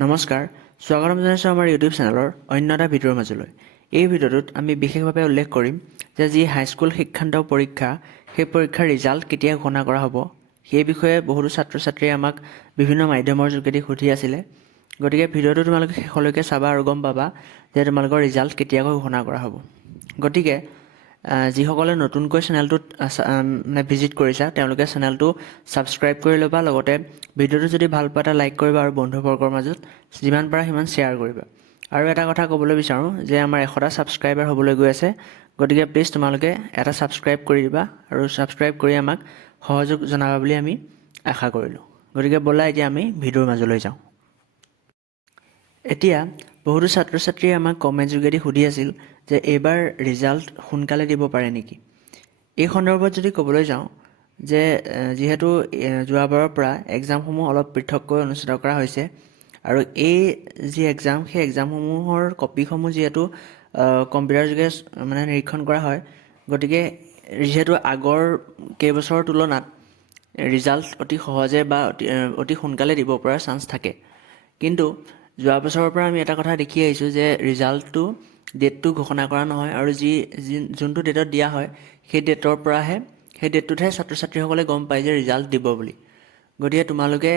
নমস্কাৰ, স্বাগতম জনাইছোঁ আমাৰ ইউটিউব চেনেলৰ অন্য এটা ভিডিঅ'ৰ মাজলৈ। এই ভিডিঅ'টোত আমি বিশেষভাৱে উল্লেখ কৰিম যে যি হাইস্কুল শিক্ষান্ত পৰীক্ষা, সেই পৰীক্ষাৰ ৰিজাল্ট কেতিয়া ঘোষণা কৰা হ'ব, সেই বিষয়ে বহুতো ছাত্ৰ ছাত্ৰীয়ে আমাক বিভিন্ন মাধ্যমৰ যোগেদি সুধি আছিলে। গতিকে ভিডিঅ'টো তোমালোকে শেষলৈকে চাবা আৰু গম পাবা যে তোমালোকৰ ৰিজাল্ট কেতিয়াকৈ ঘোষণা কৰা হ'ব। গতিকে যিসকলে নতুনকৈ চেনেলটোত ভিজিট কৰিছা তেওঁলোকে চেনেলটো ছাবস্ক্ৰাইব কৰি ল'বা, লগতে ভিডিঅ'টো যদি ভাল পোৱা এটা লাইক কৰিবা আৰু বন্ধুবৰ্গৰ মাজত যিমান পাৰা সিমান শ্বেয়াৰ কৰিবা। আৰু এটা কথা ক'বলৈ বিচাৰোঁ যে আমাৰ 100টা ছাবস্ক্ৰাইবাৰ হ'বলৈ গৈ আছে, গতিকে প্লিজ তোমালোকে এটা ছাবস্ক্ৰাইব কৰি দিবা আৰু ছাবস্ক্ৰাইব কৰি আমাক সহযোগ জনাবা বুলি আমি আশা কৰিলোঁ। গতিকে ব'লা এতিয়া আমি ভিডিঅ'ৰ মাজলৈ যাওঁ। এতিয়া বহুতো ছাত্ৰ ছাত্ৰীয়ে আমাক কমেণ্ট যোগেদি সুধি আছিল যে এইবাৰ ৰিজাল্ট সোনকালে দিব পাৰে নেকি। এই সন্দৰ্ভত যদি ক'বলৈ যাওঁ যে যিহেতু যোৱাবাৰৰ পৰা এক্সামসমূহ অলপ পৃথককৈ অনুষ্ঠিত কৰা হৈছে আৰু এই যি এক্সাম সেই এক্সামসমূহৰ কপিসমূহ যিহেতু কম্পিউটাৰ যোগে নিৰীক্ষণ কৰা হয়, গতিকে যিহেতু আগৰ কেইবছৰৰ তুলনাত ৰিজাল্ট অতি সহজে বা অতি সোনকালে দিব পৰা চান্স থাকে। কিন্তু যোৱা বছৰৰ পৰা আমি এটা কথা দেখি আহিছোঁ যে ৰিজাল্টটো ডেটটো ঘোষণা কৰা নহয় আৰু যোনটো ডেটত দিয়া হয় সেই ডেটটোতহে ছাত্ৰ ছাত্ৰীসকলে গম পায় যে ৰিজাল্ট দিব বুলি। গতিকে তোমালোকে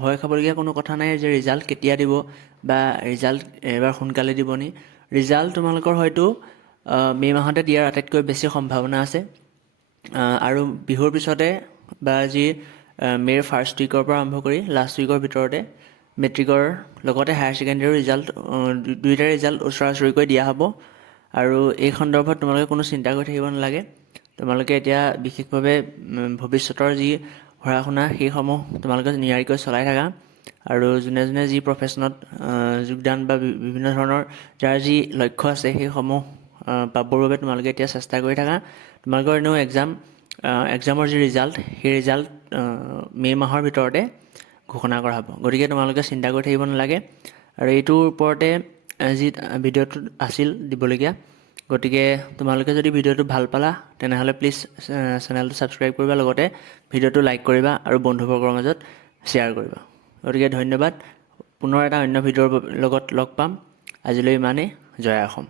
ভয় খাবলগীয়া কোনো কথা নাই যে ৰিজাল্ট কেতিয়া দিব বা ৰিজাল্ট এবাৰ সোনকালে দিব নি। ৰিজাল্ট তোমালোকৰ হয়তো মে' মাহতে দিয়াৰ আটাইতকৈ বেছি সম্ভাৱনা আছে আৰু বিহুৰ পিছতে বা যি মে'ৰ ফাৰ্ষ্ট উইকৰ পৰা আৰম্ভ কৰি লাষ্ট উইকৰ ভিতৰতে মেট্ৰিকৰ লগতে হায়াৰ ছেকেণ্ডেৰীৰ ৰিজাল্ট দুয়োটা ৰিজাল্ট ওচৰা ওচৰিকৈ দিয়া হ'ব। আৰু এই সন্দৰ্ভত তোমালোকে কোনো চিন্তা কৰি থাকিব নালাগে। তোমালোকে এতিয়া বিশেষভাৱে ভৱিষ্যতৰ যি পঢ়া শুনা সেইসমূহ তোমালোকে নিয়াৰিকৈ চলাই থাকা আৰু যোনে যোনে যি প্ৰফেশ্যনত যোগদান বা বিভিন্ন ধৰণৰ যাৰ যি লক্ষ্য আছে সেইসমূহ পাবৰ বাবে তোমালোকে এতিয়া চেষ্টা কৰি থাকা। তোমালোকৰ এনেও এক্সামৰ যি ৰিজাল্ট সেই ৰিজাল্ট মে' মাহৰ ভিতৰতে ঘোষণা কৰা হ'ব। গতিকে তোমালোকে চিন্তা কৰি থাকিব নালাগে আৰু এইটোৰ ওপৰতে যি ভিডিঅ'টো আছিল দিবলগীয়া। গতিকে তোমালোকে যদি ভিডিঅ'টো ভাল পালা তেনেহ'লে প্লিজ চেনেলটো ছাবস্ক্ৰাইব কৰিবা, লগতে ভিডিঅ'টো লাইক কৰিবা আৰু বন্ধুবৰ্গৰ মাজত শ্বেয়াৰ কৰিবা। গতিকে ধন্যবাদ। পুনৰ এটা অন্য ভিডিঅ'ৰ লগত লগ পাম। আজিলৈ ইমানেই। জয় অসম।